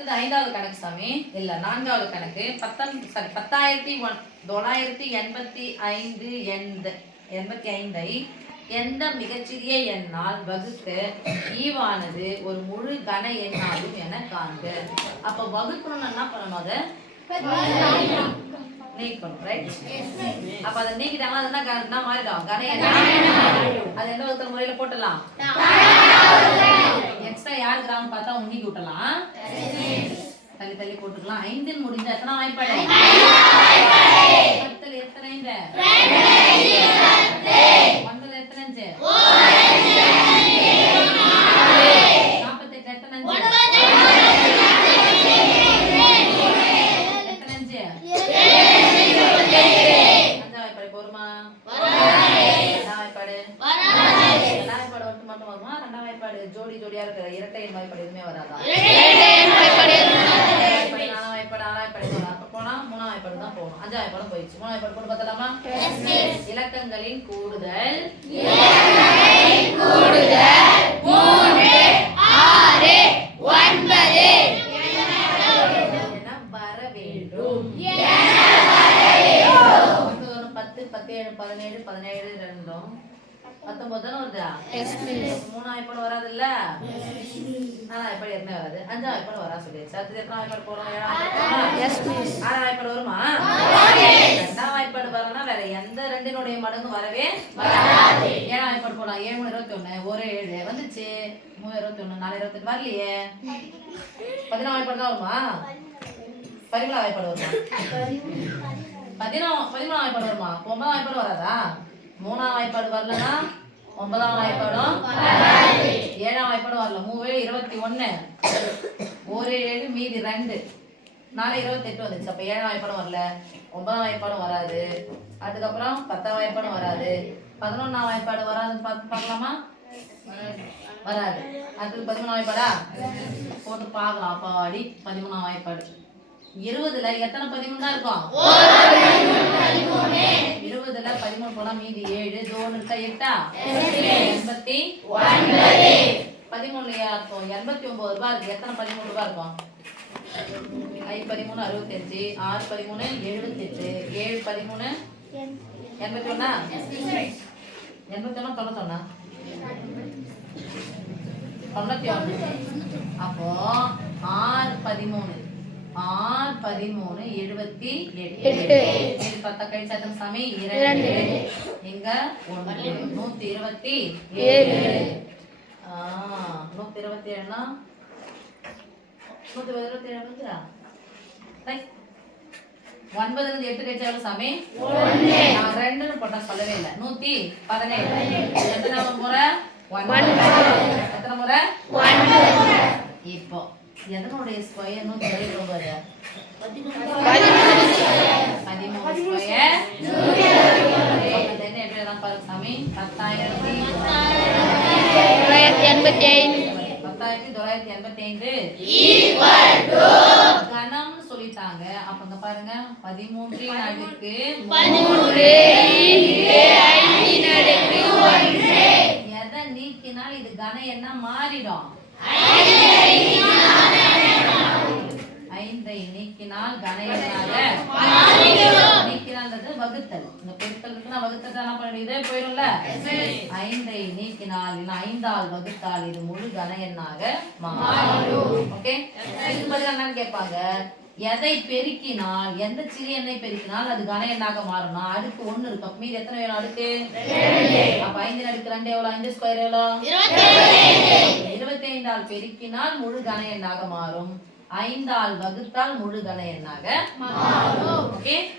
இது ஐந்தாவது கணக்கு சாமி. இல்ல நான்காவது கணக்கு. 10,985 எந்த மிகச்சிறிய எண்ணால் வகுக்க ஈவானது ஒரு முழு கன எண்ணாகும் என காண்க. அப்ப வகுக்கணும்னு என்ன பண்ணணும்? அதை நீக்கணும். ரைட்? அப்ப அதை நீக்கிட்டாங்கன்னா அது என்ன மாறிடும்? கன எண்ணா. அது எந்த வகுத்தல் முறையில போட்டலாம்? எக்ஸ்ட்ரா யார் கிராம் பார்த்தா நீக்கி விட்டலாம். தள்ளி தள்ளி போட்டுக்கலாம். 5 முடிஞ்ச எத்தனை வாய்ப்பாடு? 10 எத்தனை? 9 எத்தனை? 48 எத்தனை? ஜோடி ஜோடியா இருக்கிற இரட்டை எண் வாய்ப்பாடு எதுவுமே வராதா? நாலாம் வாய்ப்பாடு ஆறாம் வாய்ப்பாடு அப்ப போனா மூணாம் வாய்ப்பாடு தான் போகணும். அஞ்சாம் வாய்ப்பாடு போயிடுச்சு. மூணாம் வாய்ப்பாடு போட்டு பார்த்தலாமா? இலக்கங்களின் கூடுதல் 17 17 2 19 தானே வருதா? மூணாம் வாய்ப்பாடு வராதுல்ல? நாலாம் வாய்ப்பாடு எதுவுமே வராது. அஞ்சாம் வாய்ப்பாடு வரா சொல்லிடுச்சு. அடுத்தது எத்தனை வாய்ப்பாடு போறோம்? ஆறாம் வாய்ப்பாடு வருமா? ரெண்டாம் வாய்ப்பாடு வரணும்னா வேற எந்த ரெண்டினுடைய மடங்கு வரவே வராது. ஏழாம் வாய்ப்பாடு போலாம். 7 3 21 1 7 வந்துச்சு. 3 21 4 28 வரலையே. 14 வாய்ப்பாடு தான் வருமா? 14 வாய்ப்பாடு வருமா? 11 வாய்ப்பாடு வருமா? 9 வாய்ப்பாடு வராதா? மூணாம் வாய்ப்பாடு வரலன்னா 9ஆம் வாய்ப்பாடும் வராது. 7ஆம் வாய்ப்பாடும் வரல. 3 21 1 7 மீதி 2 4 28 வந்துச்சு. அப்ப 7ஆம் வாய்ப்பாடும் வரல. 9ஆம் வாய்ப்பாடும் வராது. அதுக்கப்புறம் 10ஆம் வாய்ப்பாடும் வராது. 11ஆம் வாய்ப்பாடு வராதுன்னு பார்க்கலாமா? வராது. அடுத்து 13ஆம் வாய்ப்பாடா போட்டு பார்க்கலாம். அப்பாடி 13ஆம் வாய்ப்பாடு 20ல எத்தனை 13 தான் இருக்கும்? 20ல 13 போனா மீதி 7 தோன் இருக்கா 8 89 13ல இருக்கும் 89 ரூபாய் இருக்கு. எத்தனை 13 ரூபாய் இருக்கும்? 5 13 65 6 13 78 7 13 81 81 91 அப்போ 6 13 6 13 78 10 கழிச்சு எத்தனை சாமி? 2 இங்க 1 127 127னா 127 வந்துடா. 9 இருந்து 8 கழிச்சு எவ்வளவு சாமி? 1 நான் 2ன்னு போட்டா சொல்லவே இல்லை. 117 எத்தனை முறை? 1 எத்தனை முறை? 1 இப்போ எதனுடைய ஸ்கொயர் 129 ஸ்கொயர் என்ன எப்படி தான் பாருங்க சாமி. 10,985 கணம்னு சொல்லிட்டாங்க. அப்ப இங்க பாருங்க 13 அடுக்கு 13 எதை நீக்கினால் இது கன என்ன மாறிடும்? 5ஐ நீக்கினால் கன எண்ணாக நீக்கினால்ன்றது வகுத்தல். இந்த பெருக்கல் இருக்குன்னா வகுத்தல் என்ன பண்ணணும்? இதே போயிடும்ல. 5ஐ நீக்கினால் இல்ல 5ஆல் வகுத்தால் இது முழு கன எண்ணாக மாறும். ஓகே, இதுக்கு பதிலா என்னன்னு கேட்பாங்க? எதை பெருக்கினால் எந்த சிறிய எண்ணை பெருக்கினால் அது கன எண்ணாக மாறும்னா அடுக்கு 1 இருக்கும். மீதி எத்தனை வேணும்? அடுக்கு 2. அப்ப 5 அடுக்கு 2 எவ்வளவு? 5 ஸ்கொயர் எவ்வளவு? 25ஆல் பெருக்கினால் முழு கன எண்ணாக மாறும். 5ஆல் வகுத்தால் முழு கன எண்ணாக மாறும். ஓகே.